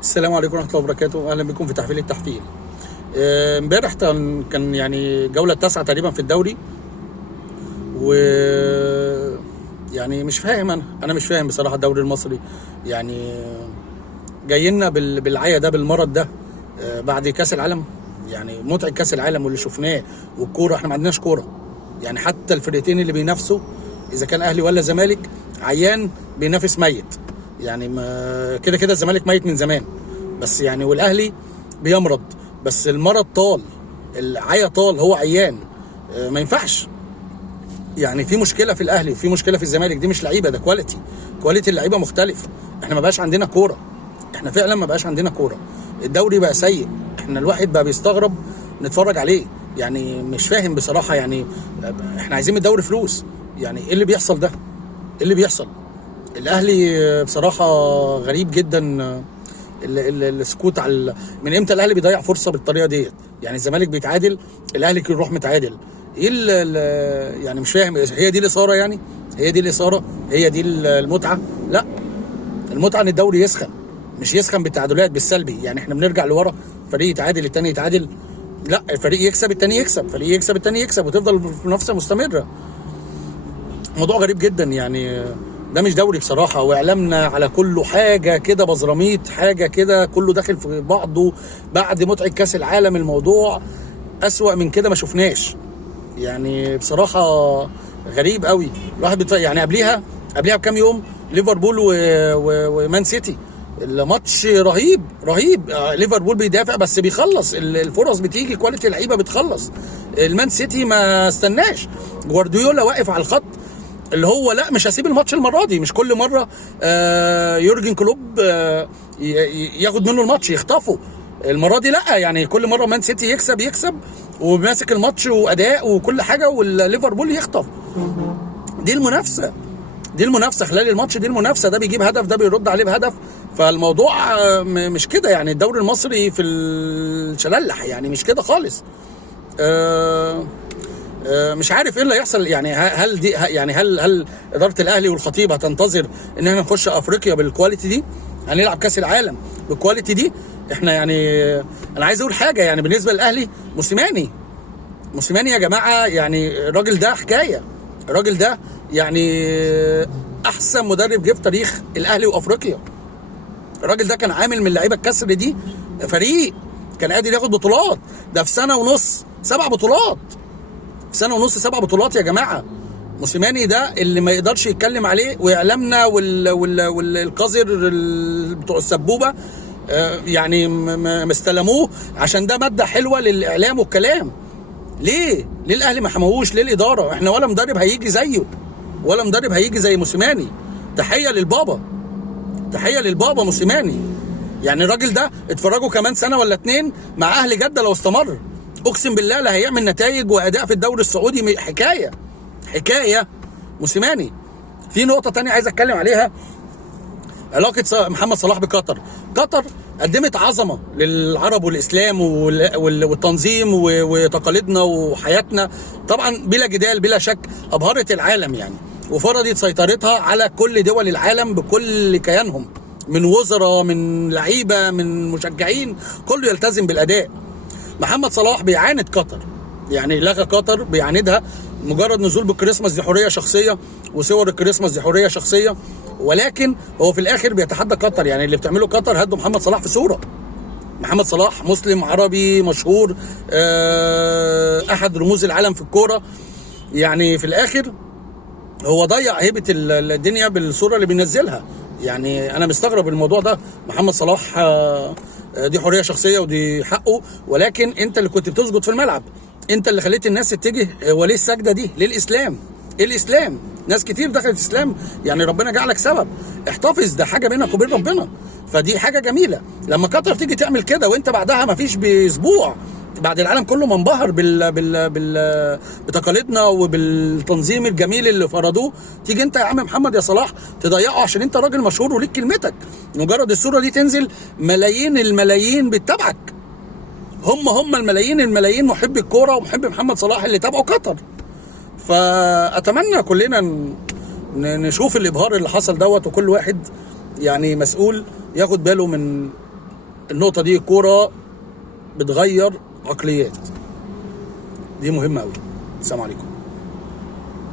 السلام عليكم ورحمة الله وبركاته. أهلا بكم في تحفيل التحفيل. امبارح كان يعني الجولة التاسعة تقريبا في الدوري، و يعني مش فاهم أنا مش فاهم بصراحة الدوري المصري. يعني جاي لنا بالعيا ده، بالمرض ده، بعد كأس العالم. يعني متعة كأس العالم واللي شفناه والكورة، احنا ما عندناش كورة. يعني حتى الفرقتين اللي بينافسوا إذا كان أهلي ولا زمالك عيان بينافس ميت. يعني ما كده كده الزمالك ميت من زمان، بس يعني والاهلي بيمرض، بس المرض طال، العيا طال، هو عيان. ما ينفعش. يعني في مشكله في الاهلي وفي مشكله في الزمالك، دي مش لعيبه، ده كواليتي اللعيبه مختلف. احنا ما بقاش عندنا كوره، احنا فعلا ما بقاش عندنا كوره. الدوري بقى سيء، احنا الواحد بقى بيستغرب نتفرج عليه. يعني مش فاهم بصراحه. يعني احنا عايزين من الدوري فلوس. يعني ايه اللي بيحصل ده؟ ايه اللي بيحصل؟ الاهلي بصراحه غريب جدا. السكوت على من امتى الاهلي بيضيع فرصه بالطريقه ديت؟ يعني الزمالك بيتعادل، الاهلي كان يروح متعادل. ايه يعني مش فاهم. هي دي الاثاره؟ يعني هي دي الاثاره؟ هي دي المتعه؟ لا، المتعه ان الدوري يسخن، مش يسخن بالتعادلات بالسلبي. يعني احنا بنرجع لورا، فريق يتعادل الثاني يتعادل، لا، الفريق يكسب الثاني يكسب، فريق يكسب الثاني يكسب، وتفضل المنافسه مستمره. موضوع غريب جدا. يعني ده مش دوري بصراحة، واعلامنا على كله حاجة كده بزراميط، حاجة كده كله داخل في بعضه. بعد متعة كاس العالم الموضوع أسوأ من كده ما شفناش. يعني بصراحة غريب قوي. الواحد يعني قبليها بكام يوم ليفربول ومان سيتي، الماتش رهيب رهيب. ليفربول بيدافع بس بيخلص، الفرص بتيجي، كواليتي اللعيبه بتخلص. المان سيتي ما استناش، جوارديولا واقف على الخط، اللي هو لا، مش هسيب الماتش المره دي. مش كل مره يورجن كلوب ياخد منه الماتش يخطفه. المره دي لا، يعني كل مره مان سيتي يكسب وماسك الماتش واداء وكل حاجه، والليفربول يخطف. دي المنافسه خلال الماتش، دي المنافسه. ده بيجيب هدف، ده بيرد عليه بهدف. فالموضوع مش كده. يعني الدوري المصري في الشلالح، يعني مش كده خالص. مش عارف ايه اللي هيحصل. يعني هل دي يعني هل اداره الاهلي والخطيب هتنتظر ان احنا نخش افريقيا بالكواليتي دي؟ هنلعب كاس العالم بالكواليتي دي؟ احنا يعني انا عايز اقول حاجه. يعني بالنسبه للاهلي، موسيماني يا جماعه، يعني الراجل ده حكايه. الراجل ده يعني احسن مدرب جه في تاريخ الاهلي وافريقيا. الراجل ده كان عامل من لعيبه الكسر دي فريق كان قادر ياخد بطولات. ده في سنه ونص 7 بطولات، في سنه ونص 7 بطولات يا جماعه. موسيماني ده اللي ما يقدرش يتكلم عليه، واعلامنا والقذر بتوع السبوبه يعني مستلموه عشان ده ماده حلوه للاعلام والكلام. ليه الاهلي ما حموهوش؟ ليه الاداره؟ احنا ولا مدرب هيجي زيه، ولا مدرب هيجي زي موسيماني. تحيه للبابا موسيماني. يعني الراجل ده اتفرجوا كمان سنه ولا 2 مع اهل جده، لو استمر اقسم بالله لا هيعمل نتائج واداء في الدوري السعودي. حكايه موسيماني. في نقطه تانية عايز اتكلم عليها، علاقه محمد صلاح بقطر. قطر قدمت عظمه للعرب والاسلام والتنظيم وتقاليدنا وحياتنا، طبعا بلا جدال بلا شك. ابهرت العالم يعني، وفرضت سيطرتها على كل دول العالم بكل كيانهم، من وزراء، من لعيبه، من مشجعين، كله يلتزم بالاداء. محمد صلاح بيعاند قطر، يعني لغى قطر بيعاندها. مجرد نزول بالكريسماس دي حريه شخصيه، وصور الكريسماس دي حريه شخصيه، ولكن هو في الاخر بيتحدى قطر. يعني اللي بتعمله قطر هدوا محمد صلاح في صوره. محمد صلاح مسلم عربي مشهور، احد رموز العالم في الكوره. يعني في الاخر هو ضيع هيبه الدنيا بالصوره اللي بينزلها. يعني انا مستغرب الموضوع ده. محمد صلاح دي حريه شخصيه ودي حقه، ولكن انت اللي كنت بتسجد في الملعب، انت اللي خليت الناس تتجه. وليه السجده دي؟ للاسلام. ايه الاسلام؟ ناس كتير دخلت الاسلام، يعني ربنا جعلك سبب. احتفظ، ده حاجه بينك وبين ربنا، فدي حاجه جميله. لما قطر تيجي تعمل كده وانت بعدها ما فيش باسبوع، بعد العالم كله منبهر بتقاليدنا وبالتنظيم الجميل اللي فرضوه، تيجي انت يا عم محمد يا صلاح تضيعه عشان انت راجل مشهور وليك كلمتك. مجرد الصوره دي تنزل ملايين الملايين بتتابعك. هم الملايين محبي الكوره ومحبي محمد صلاح اللي تابعوا قطر. فاتمنى كلنا نشوف الابهار اللي حصل دوت، وكل واحد يعني مسؤول ياخد باله النقطه دي الكوره بتغير عقليات، دي مهمه قوي. السلام عليكم.